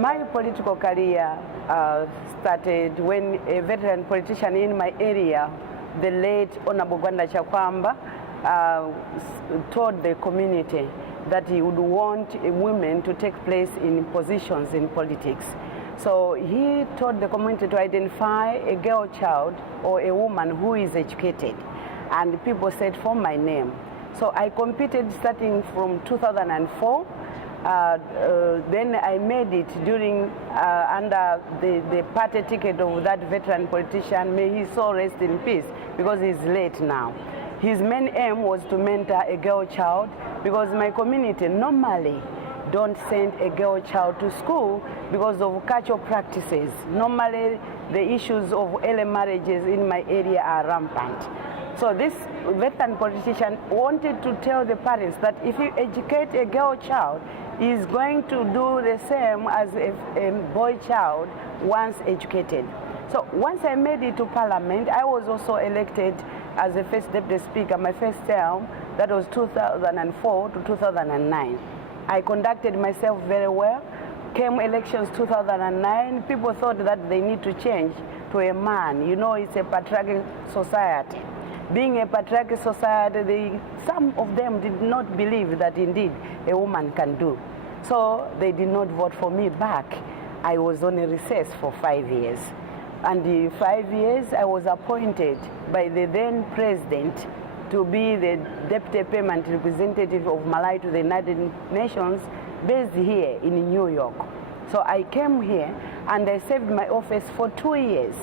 My political career started when a veteran politician in my area, the late Honorable Gwanda Chakwamba, told the community that he would want women to take place in positions in politics. So he told the community to identify a girl child or a woman who is educated, and people said for my name. So I competed starting from 2004. Then I made it during under the party ticket of that veteran politician. May his soul rest in peace, because he's late now. His main aim was to mentor a girl child, because my community normally don't send a girl child to school because of cultural practices. Normally the issues of early marriages in my area are rampant. So this veteran politician wanted to tell the parents that if you educate a girl child, he is going to do the same as a boy child once educated. So once I made it to Parliament, I was also elected as the first Deputy Speaker, my first term. That was 2004 to 2009. I conducted myself very well. Came elections 2009, people thought that they need to change to a man. You know, it's a patriarchal society. Being a patriarchal society, some of them did not believe that indeed a woman can do. So they did not vote for me back. I was on a recess for 5 years. And in 5 years, I was appointed by the then president to be the Deputy Permanent Representative of Malawi to the United Nations, based here in New York. So I came here and I served my office for 2 years.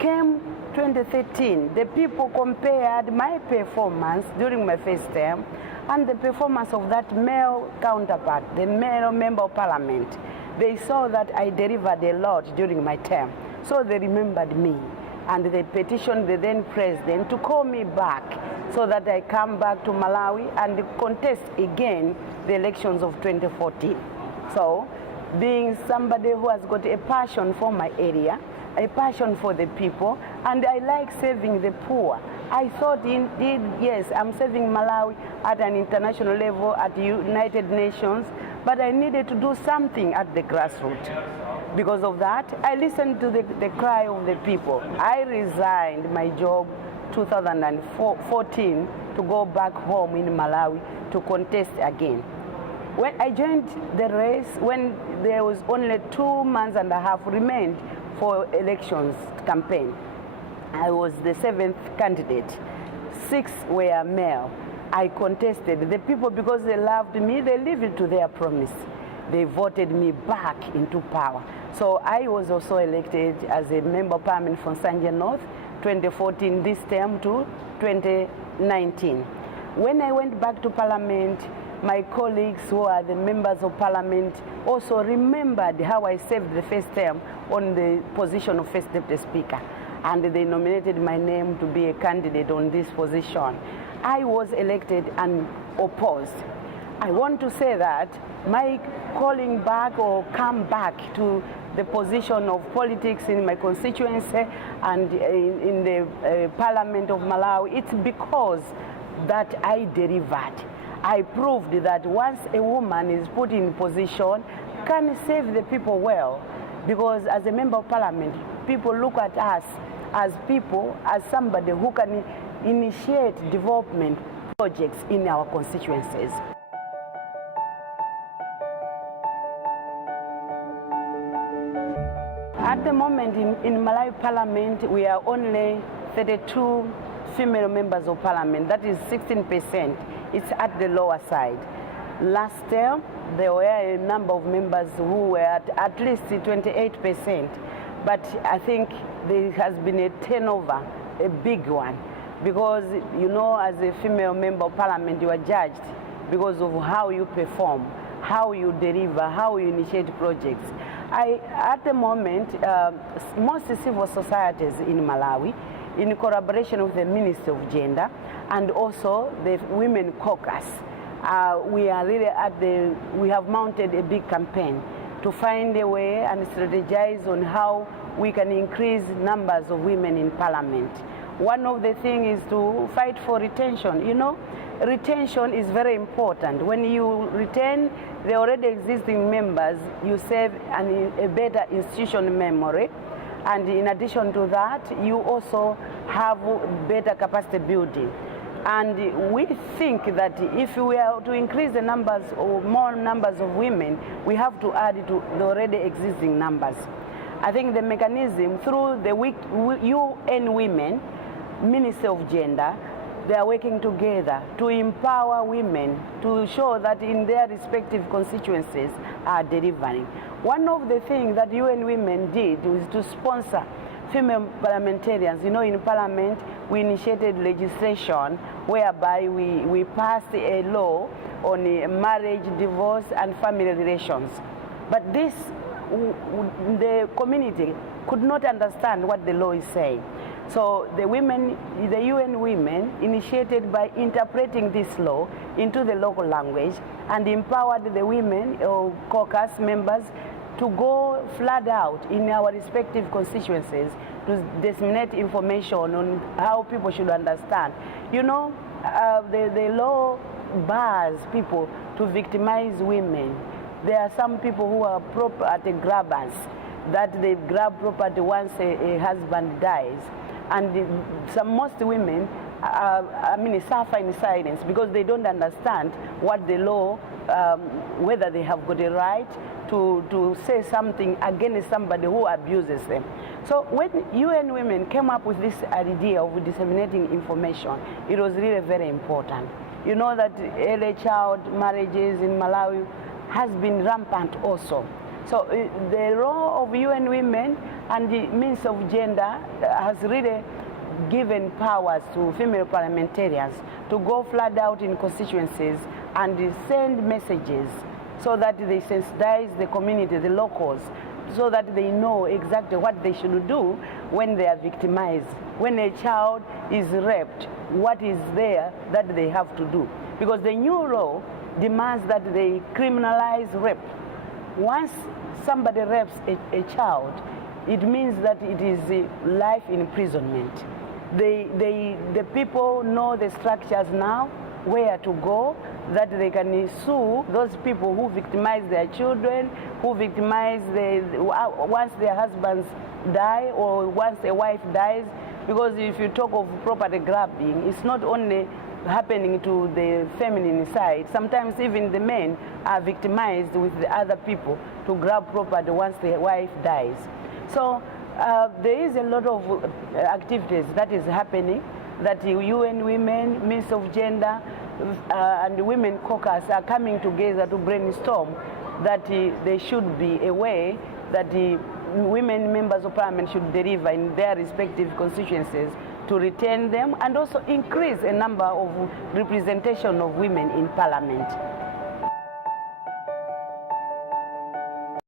Came 2013, the people compared my performance during my first term and the performance of that male counterpart, the male member of Parliament. They saw that I delivered a lot during my term, so they remembered me. And they petitioned the then president to call me back so that I come back to Malawi and contest again the elections of 2014. So, being somebody who has got a passion for my area, a passion for the people, and I like serving the poor, I thought indeed, yes, I'm serving Malawi at an international level, at the United Nations, but I needed to do something at the grassroots. Because of that, I listened to the cry of the people. I resigned my job 2014 to go back home in Malawi to contest again. When I joined the race, when there was only 2 months and a half remained for elections campaign, I was the 7th candidate. 6 were male. I contested. The people, because they loved me, they lived to their promise. They voted me back into power. So I was also elected as a member of Parliament from Sanje North, 2014 this term to 2019. When I went back to Parliament, my colleagues who are the members of Parliament also remembered how I served the first term on the position of First Deputy Speaker, and they nominated my name to be a candidate on this position. I was elected and opposed. I want to say that my calling back or come back to the position of politics in my constituency and in the Parliament of Malawi, it's because that I delivered. I proved that once a woman is put in position, can serve the people well. Because as a member of Parliament, people look at us as people, as somebody who can initiate development projects in our constituencies. At the moment in Malawi Parliament, we are only 32 female members of Parliament. That is 16%. It's at the lower side. Last term, there were a number of members who were at least 28%. But I think there has been a turnover, a big one. Because, you know, as a female member of Parliament, you are judged because of how you perform, how you deliver, how you initiate projects. At the moment, most civil societies in Malawi, in collaboration with the Ministry of Gender and also the Women Caucus, we are really we have mounted a big campaign to find a way and strategize on how we can increase numbers of women in Parliament. One of the things is to fight for retention. You know, retention is very important. When you retain the already existing members, you save a better institution memory. And in addition to that, you also have better capacity building. And we think that if we are to increase the numbers or more numbers of women, we have to add to the already existing numbers. I think the mechanism through the UN Women, Ministry of Gender, they are working together to empower women to show that in their respective constituencies are delivering. One of the things that UN Women did was to sponsor female parliamentarians. You know, in Parliament, we initiated legislation whereby we passed a law on marriage, divorce, and family relations. But this, the community could not understand what the law is saying. So the UN Women initiated by interpreting this law into the local language and empowered the women or caucus members to go flat out in our respective constituencies to disseminate information on how people should understand. You know, the law bars people to victimize women. There are some people who are property grabbers, that they grab property once a husband dies. And most women suffer in silence because they don't understand what the law, whether they have got a right to say something against somebody who abuses them. So when UN Women came up with this idea of disseminating information, it was really very important. You know that early child marriages in Malawi has been rampant also. So the role of UN Women and the Ministry of Gender has really given powers to female parliamentarians to go flat out in constituencies and send messages so that they sensitize the community, the locals, so that they know exactly what they should do when they are victimized. When a child is raped, what is there that they have to do? Because the new law demands that they criminalize rape. Once somebody rapes a child, it means that it is life imprisonment. The people know the structures now, where to go, that they can sue those people who victimize their children, who victimize once their husbands die or once a wife dies. Because if you talk of property grabbing, it's not only happening to the feminine side. Sometimes even the men are victimized with the other people to grab property once the wife dies. So there is a lot of activities that is happening, that UN Women, Ministry of Gender, and Women Caucus are coming together to brainstorm that there should be a way that the women members of parliament should deliver in their respective constituencies to retain them and also increase a number of representation of women in parliament.